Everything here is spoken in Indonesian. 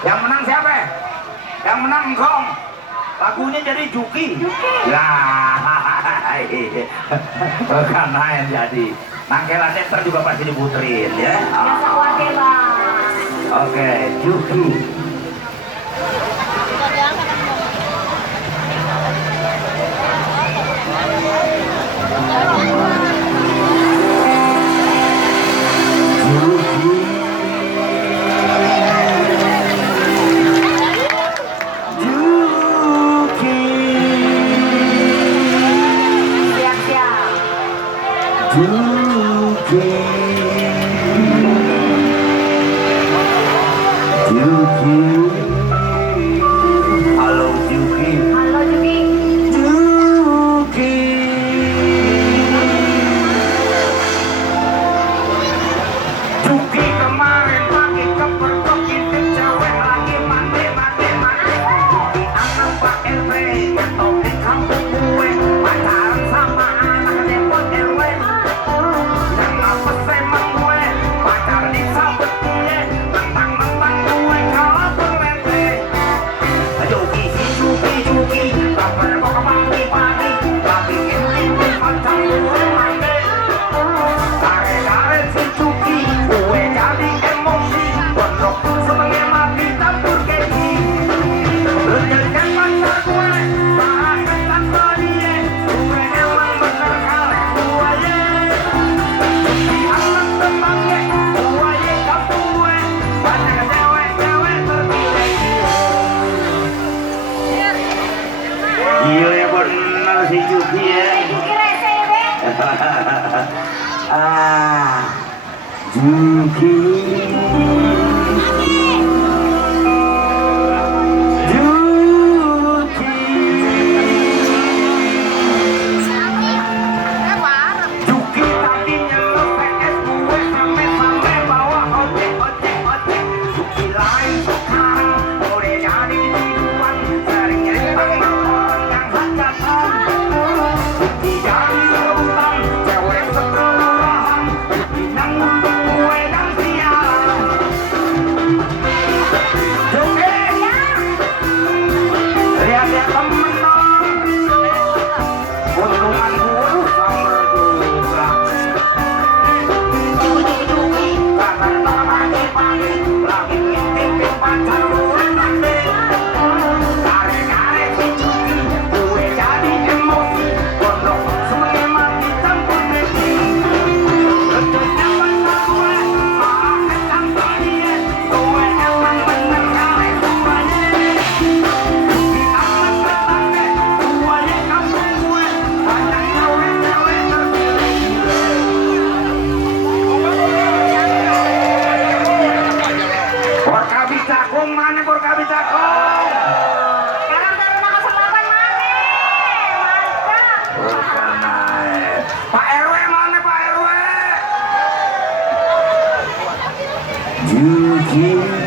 Yang menang siapa? Yang menang Engkong. Lagunya jadi Juki. Lah, bukan main jadi. Nangkelannya ntar juga pasti diputerin ya. Biasa wake bang. Oke, Juki. Halo Juki. Halo Juki. Juki. Juki kemarin pagi kepergok intip cewek lagi mandi. Juki anak Pak RW ngetop di kampung gue pacaran sama anak depot RW. Yang apa emang gue pacar disambut gue mentang-mentang gue kalah berlente. Juki si Juki kabar kok pagi-pagi lagi intip macam gue mandi. Tarik-tarik si Juki gue jadi emosi pondok setengah mati campur keji. Berjadikan pacar gue parah ketan dia gue emang bener kalek gue ye. Juki anak temannya gue ye kampung gue banyak cewek-cewek tergila-gila. Gila bener si Juki ya. Juki rese ya be. Juki. Juki tadinya lo PS gue sampai bawa ojek. Juki lain sekarang udah jadi tujuan sering nyerempang orang yang hajatan. Juki jadi rebutan cewek sekelurahan. Juki nanggung gue dan siaran. Juki lihat temen dong. Untungan gue sama juga. Juki karena pagi-pagi lagi ngintipin pacar gue nanti. Tarik-tarik si Juki gue jadi emosi pondok semuanya mati campur meti. Lucunya pacar gue malah kecampur dia gue emang bener kalek semuanya. Juki anak tetangga gue ye kampung gue banyak cewek-cewek tergila-gila. Porkabi Cakung mana Porkabi Cakung? Sekarang Taruna Kesempatan mana? Mantap. Bukan naik. Pak RW mana Pak RW? Juki.